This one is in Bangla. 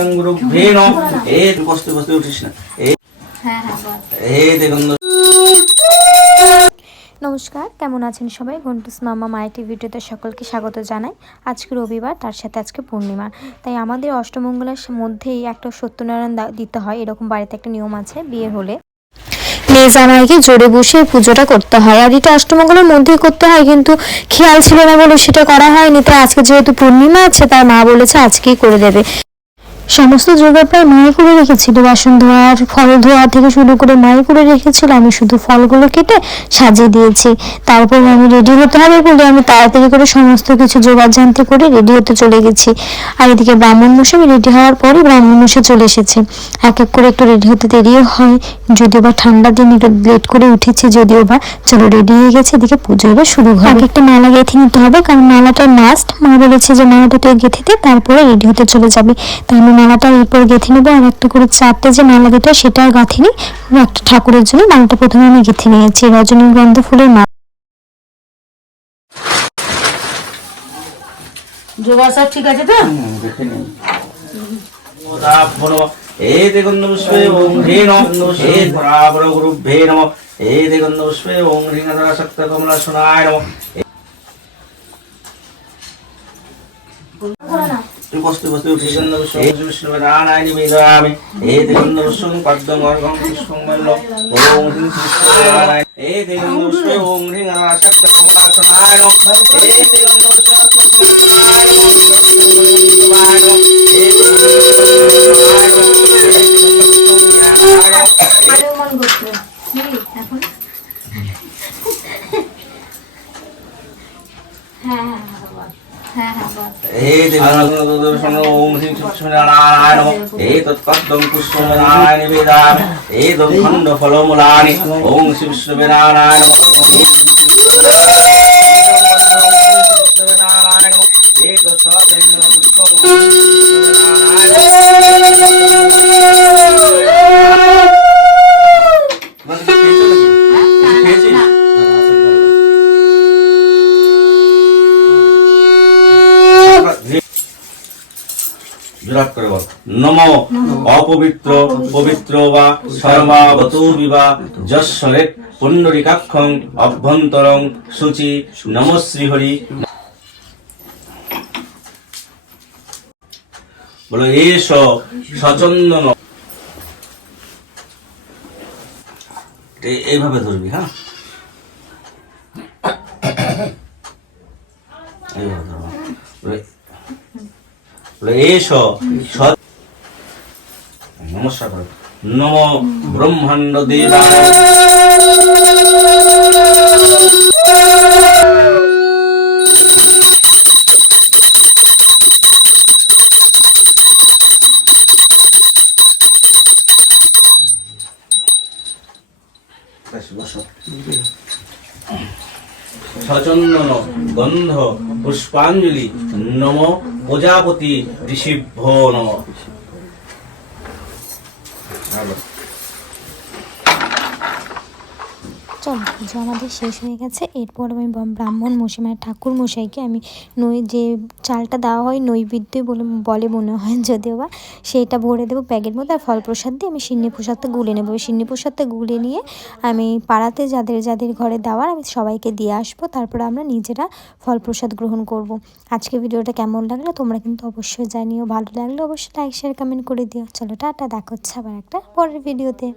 শক্তং গুরুভ্যে নমঃ। এই বসতে বসতে উঠিস না। এই দেখুন। নমস্কার, কেমন আছেন সবাই? ঘন্টুস মামা মায়াটি ভিডিওতে সকলকে স্বাগত জানাই। আজকে রবিবার, তার সাথে আজকে পূর্ণিমা, তাই আমাদের অষ্টমঙ্গলার মধ্যেই একটা সত্যনারায়ণ দিতে হয়, এরকম বাড়িতে একটা নিয়ম আছে। বিয়ে হলে মেয়ে জামাইকে জোরে বসে পুজোটা করতে হয়, আর এটা অষ্টমঙ্গলের মধ্যেই করতে হয়, কিন্তু খেয়াল ছিল না বলে সেটা করা হয়নি। তাই আজকে যেহেতু পূর্ণিমা আছে, তার মা বলেছে আজকেই করে দেবে। সমস্ত জোগাড় প্রায় মাই করে রেখেছিল, বাসন ধোয়ার ফল ধোয়া থেকে শুরু করে মাই করে রেখেছিল। আমি শুধু ফলগুলো কেটে সাজিয়ে দিয়েছি। তারপর আমি রেডি হতে হবে বলে আমি তাড়াতাড়ি করে সমস্ত কিছু জোগাড় জানতে করে রেডি হতে চলে গেছি। আর এদিকে ব্রাহ্মণ মশাই রেডি হওয়ার পরই ব্রাহ্মণ মশাই চলে এসেছে। এক এক করে একটু রেডি হতে দেরিও হয়, যদিও বা ঠান্ডার দিন একটু লেট করে উঠেছি, যদিও বা চলো রেডি হয়ে গেছে। এদিকে পুজো এবার শুরু হয়। আগে একটা মালা গেঁথে নিতে হবে, কারণ মালাটা মাস্ট। মা বলেছে যে মালাটা তুই গেঁথে দে, তারপরে রেডি হতে চলে যাবি। তাই আমি মালাটা এরপর গেঁথে নেবো। আর একটা করে চারটে যে মালা দিতে সেটা গাঁথিনি, একটা ঠাকুরের জন্য মালাটা প্রথমে আমি গেঁথে নিয়েছি। রজনীগন্ধা ফুলের মালা। জোগাড় সব ঠিক আছে তো? দেখে নিন। এই দেখুন পুষ্পে ওম হ্রিং নমঃ। এই বরাবর গুরুভ্যে নমঃ। এই দেখুন পুষ্পে ওম হ্রিং আধারা শক্ত কমলা সোনায় নমঃ। বসতে বসতে উঠিছেন বিষ্ণু নারায়ণ নিবেদয়ামি। এই দেখুন পুষ্পং পদ্মং অর্ঘ্যং পুষ্পং মল্লং ওম হ্রিং নারায়ণ। এই দেখুন পুষ্পে ওম হ্রিং আধারা শক্ত কমলা সোনায় নমঃ। এই দেখুন পুষ্পে সোনায় নমঃ। এই ওম হ্রিং নারায়ণ নমঃ। এই তৎপদ্মং পুষ্পং নারায়ণ নিবেদয়ামি। এই দোখণ্ড ফলমূলানি ওম শ্রী বিষ্ণুবে নারায়ণ নমঃ। এই দশচন্দন পুষ্পং ওম বিরাট করে বল। নমো অপবিত্র পবিত্র বা সর্বাবতু বিবা যশ্বরেত পুণ্ডরিকাক্ষং অভ্যন্তরং শুচি নমঃ শ্রীহরি। বলো এস সচন্দন। এইভাবে ধরবি, হ্যাঁ, এইভাবে ধরবো। এস নমস্কার করো। নম ব্রহ্মাণ্ড দেবায়। সচন্দন গন্ধ পুষ্পাঞ্জলি নম প্রজাপতি ঋষিভ্যো নম। চলো, পুজো আমাদের শেষ হয়ে গেছে। এরপর আমি ব্রাহ্মণ মশাই মানে ঠাকুর মশাইকে আমি যে চালটা দেওয়া হয় নৈবেদ্য বলে মনে হয়, যদিও বা সেইটা ভরে দেবো ব্যাগের মধ্যে। আর ফল প্রসাদ দিয়ে আমি সিন্নি প্রসাদটা গুলে নেবো। সিন্নি প্রসাদটা গুলে নিয়ে আমি পাড়াতে যাদের যাদের ঘরে দেওয়ার আমি সবাইকে দিয়ে আসবো। তারপরে আমরা নিজেরা ফল প্রসাদ গ্রহণ করব। আজকে ভিডিওটা কেমন লাগলো তোমরা কিন্তু অবশ্যই জানিও। ভালো লাগলে অবশ্যই লাইক শেয়ার কমেন্ট করে দিও। চলো টাটা, দেখা হচ্ছে আবার একটা পরের ভিডিওতে।